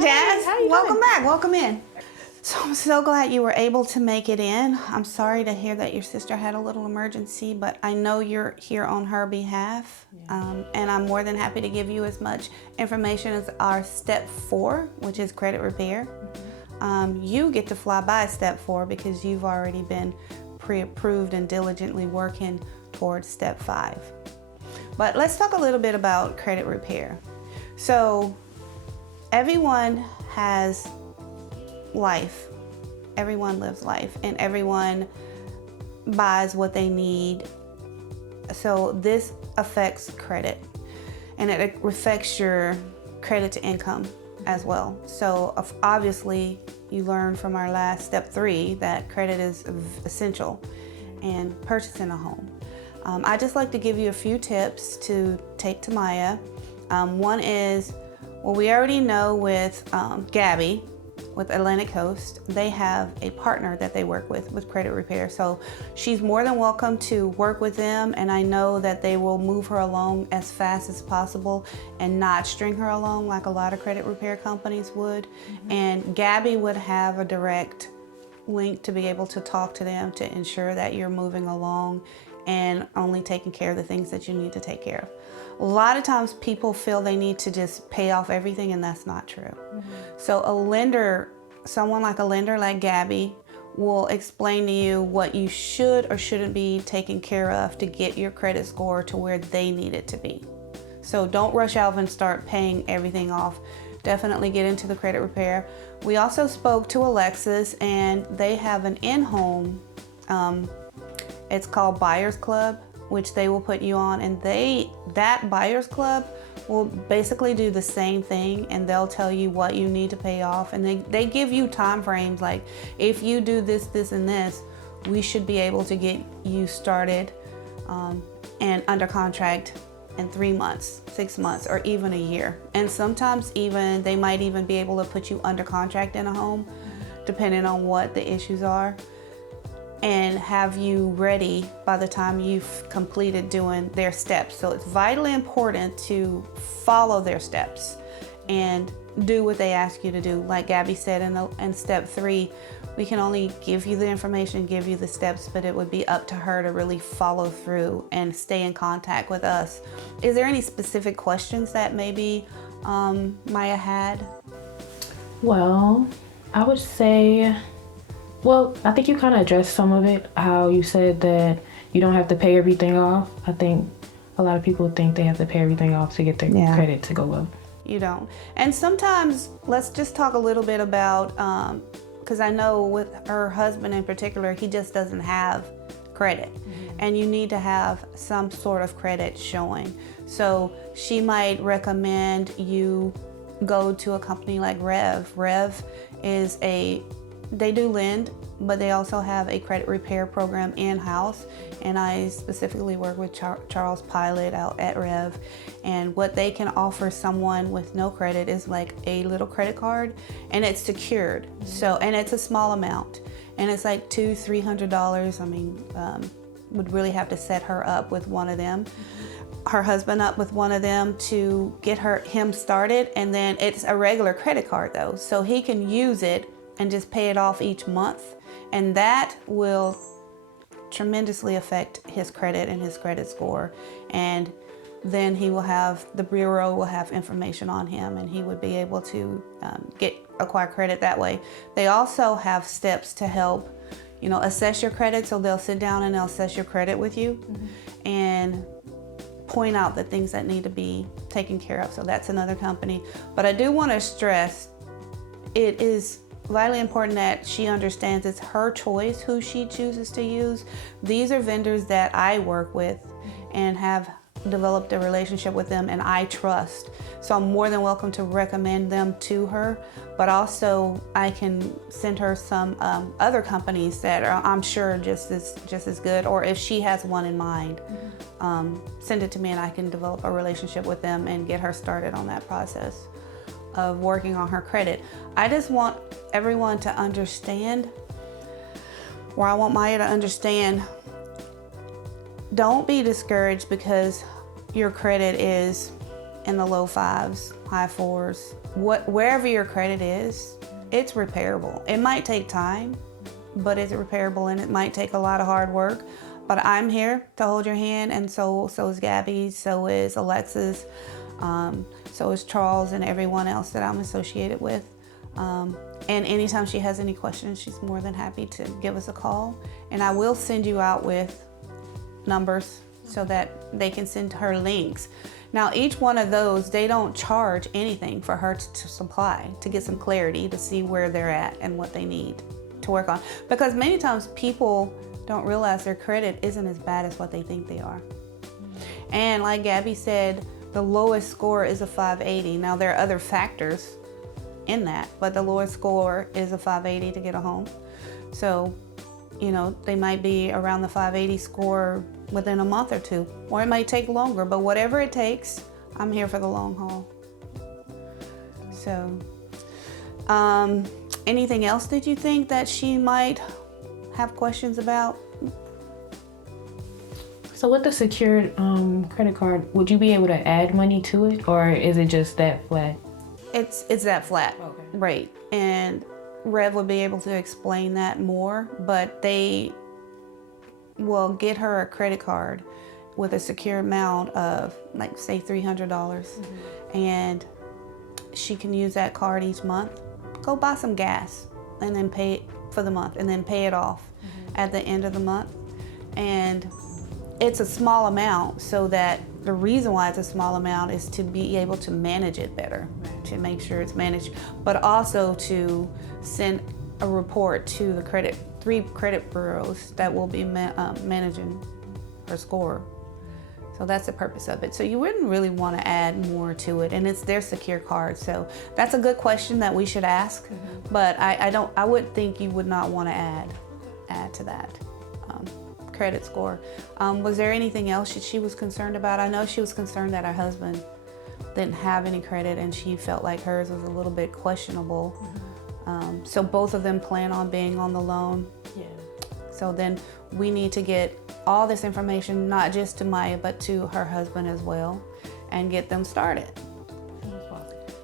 Hi, Jazz. How you Welcome doing? back. Welcome in. So I'm so glad you were able to make it in. I'm sorry to hear that your sister had a little emergency, but I know you're here on her behalf. And I'm more than happy to give you as much information as our step 4, which is credit repair. You get to fly by step 4 because you've already been pre-approved and diligently working towards step 5. But let's talk a little bit about credit repair. So everyone has life. Everyone lives life and everyone buys what they need. So this affects credit and it affects your credit to income as well. So obviously you learned from our last step 3 that credit is essential in purchasing a home. I just like to give you a few tips to take to Maya. One is, well, we already know with Gabby, with Atlantic Coast, they have a partner that they work with credit repair. So she's more than welcome to work with them, and I know that they will move her along as fast as possible and not string her along like a lot of credit repair companies would. And Gabby would have a direct link to be able to talk to them to ensure that you're moving along and only taking care of the things that you need to take care of. A lot of times people feel they need to just pay off everything, and that's not true. So a lender, someone like a lender like Gabby, will explain to you what you should or shouldn't be taking care of to get your credit score to where they need it to be. So don't rush out and start paying everything off. Definitely get into the credit repair. We also spoke to Alexis, and they have an in-home, it's called Buyers Club, which they will put you on, and that Buyers Club will basically do the same thing, and they'll tell you what you need to pay off, and they give you time frames, like if you do this, this, and this, we should be able to get you started and under contract in 3 months, 6 months, or even a year. And sometimes even they might even be able to put you under contract in a home, depending on what the issues are, and have you ready by the time you've completed doing their steps. So it's vitally important to follow their steps and do what they ask you to do. Like Gabby said in step 3, we can only give you the information, give you the steps, but it would be up to her to really follow through and stay in contact with us. Is there any specific questions that maybe Maya had? Well, I would say, I think you kind of addressed some of it, how you said that you don't have to pay everything off. I think a lot of people think they have to pay everything off to get their credit to go up. You don't. And sometimes, let's just talk a little bit about, because I know with her husband in particular, he just doesn't have credit. And you need to have some sort of credit showing. So she might recommend you go to a company like Rev. Rev is they do lend, but they also have a credit repair program in-house, and I specifically work with Charles Pilot out at Rev, and what they can offer someone with no credit is like a little credit card, and it's secured. So, and it's a small amount, and it's like $200-300. I mean, would really have to set her up with one of them, her husband up with one of them to get him started, and then it's a regular credit card though, so he can use it and just pay it off each month, and that will tremendously affect his credit and his credit score. And then the bureau will have information on him, and he would be able to acquire credit that way. They also have steps to help, assess your credit. So they'll sit down and they'll assess your credit with you and point out the things that need to be taken care of. So that's another company. But I do want to stress, it is vitally important that she understands it's her choice who she chooses to use. These are vendors that I work with and have developed a relationship with them, and I trust. So I'm more than welcome to recommend them to her, but also I can send her some other companies that are, I'm sure, just as good, or if she has one in mind, send it to me and I can develop a relationship with them and get her started on that process of working on her credit. I just want everyone to understand, or I want Maya to understand, don't be discouraged because your credit is in the low 5s, high 4s, wherever your credit is, it's repairable. It might take time, but it's repairable, and it might take a lot of hard work. But I'm here to hold your hand, and so is Gabby, so is Alexis, so is Charles, and everyone else that I'm associated with. And anytime she has any questions, she's more than happy to give us a call. And I will send you out with numbers so that they can send her links. Now, each one of those, they don't charge anything for her to supply, to get some clarity, to see where they're at and what they need to work on. Because many times people don't realize their credit isn't as bad as what they think they are. And like Gabby said, the lowest score is a 580. Now, there are other factors in that, but the lowest score is a 580 to get a home. So, you know, they might be around the 580 score within a month or two, or it might take longer, but whatever it takes, I'm here for the long haul. So, anything else that you think that she might have questions about? So with the secured credit card, would you be able to add money to it, or is it just that flat? It's that flat, Okay. Right? And Rev would be able to explain that more, but they will get her a credit card with a secure amount of, like, say $300, and she can use that card each month, go buy some gas, and then pay it for the month, and then pay it off at the end of the month. And it's a small amount, so that the reason why it's a small amount is to be able to manage it better, to make sure it's managed, but also to send a report to the 3 credit bureaus that will be managing her score. So that's the purpose of it. So you wouldn't really want to add more to it, and it's their secure card. So that's a good question that we should ask, but I would think you would not want to add to that credit score. Was there anything else that she was concerned about? I know she was concerned that her husband didn't have any credit, and she felt like hers was a little bit questionable. So both of them plan on being on the loan. Yeah. So then we need to get all this information, not just to Maya, but to her husband as well, and get them started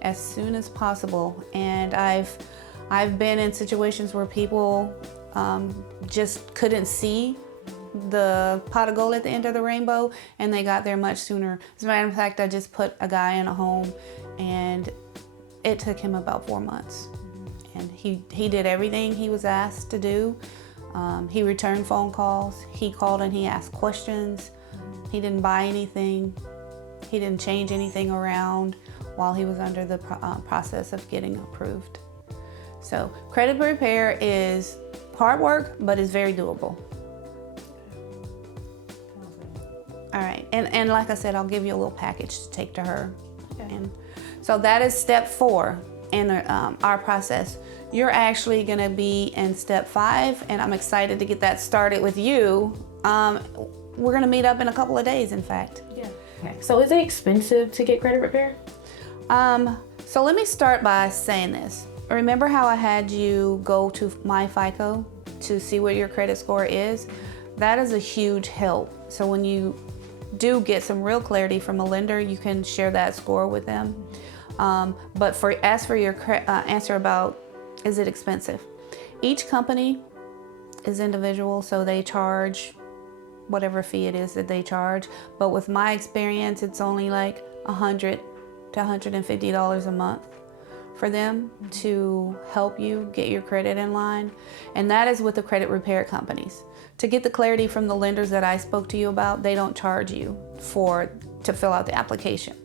as soon as possible. And I've been in situations where people just couldn't see the pot of gold at the end of the rainbow, and they got there much sooner. As a matter of fact, I just put a guy in a home, and it took him about 4 months. And he did everything he was asked to do. He returned phone calls. He called and he asked questions. He didn't buy anything. He didn't change anything around while he was under the process of getting approved. So credit repair is hard work, but it's very doable. All right, and like I said, I'll give you a little package to take to her. Okay. And so that is step 4 in our process. You're actually gonna be in step 5, and I'm excited to get that started with you. We're gonna meet up in a couple of days, in fact. Yeah. Okay. So is it expensive to get credit repair? So let me start by saying this. Remember how I had you go to My FICO to see what your credit score is? That is a huge help. So when you do get some real clarity from a lender, you can share that score with them. But as for your answer about, is it expensive? Each company is individual, so they charge whatever fee it is that they charge. But with my experience, it's only like $100 to $150 a month for them to help you get your credit in line. And that is with the credit repair companies. To get the clarity from the lenders that I spoke to you about, they don't charge you to fill out the application.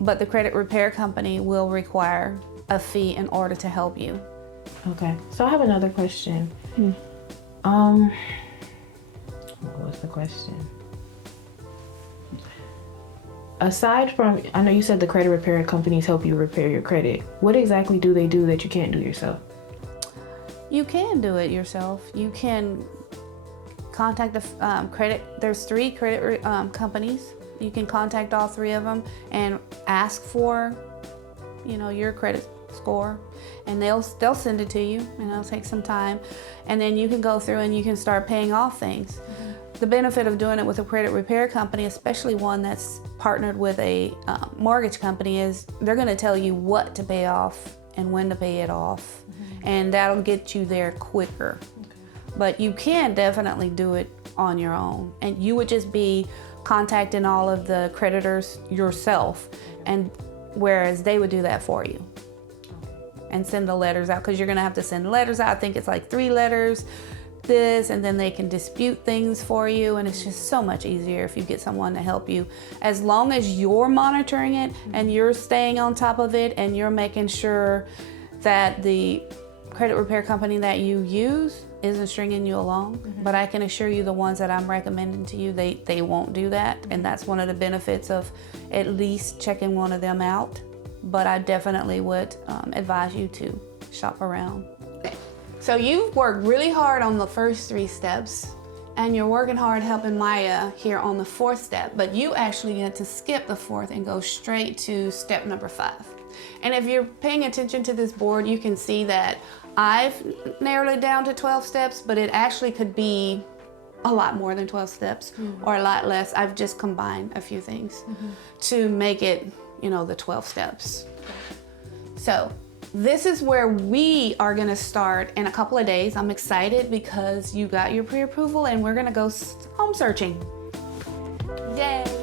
But the credit repair company will require a fee in order to help you. Okay, so I have another question. What's the question? Aside from, I know you said the credit repair companies help you repair your credit. What exactly do they do that you can't do yourself? You can do it yourself. You can contact the there's 3 credit companies. You can contact all 3 of them and ask for, your credit score, and they'll send it to you, and it'll take some time, and then you can go through and you can start paying off things. the benefit of doing it with a credit repair company, especially one that's partnered with a mortgage company, is they're going to tell you what to pay off and when to pay it off, and that'll get you there quicker. But you can definitely do it on your own, and you would just be contacting all of the creditors yourself, and whereas they would do that for you and send the letters out, because you're going to have to send letters out. I think it's like 3 letters, this, and then they can dispute things for you, and it's just so much easier if you get someone to help you, as long as you're monitoring it and you're staying on top of it and you're making sure that the credit repair company that you use isn't stringing you along. But I can assure you the ones that I'm recommending to you, they won't do that, and that's one of the benefits of at least checking one of them out. But I definitely would advise you to shop around. So you've worked really hard on the first 3 steps, and you're working hard helping Maya here on the 4th step, but you actually get to skip the 4th and go straight to step number 5. And if you're paying attention to this board, you can see that I've narrowed it down to 12 steps, but it actually could be a lot more than 12 steps or a lot less. I've just combined a few things to make it, the 12 steps. So this is where we are gonna start in a couple of days. I'm excited because you got your pre-approval and we're gonna go home searching. Yay!